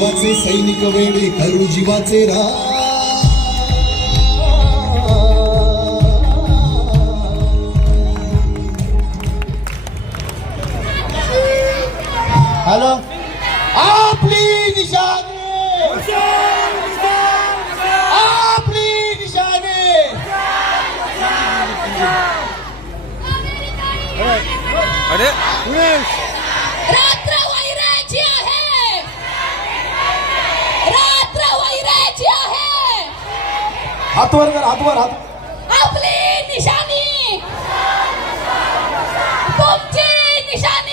जीवाचे सैनिक वेडे करू जीवाचे हॅलो आपली निशाणी आपली निशाणी अरे रात्र वैराची आहे रात्र वैराची आहे हातवर कर हातवर हात आपली निशाणी तुमची निशाणी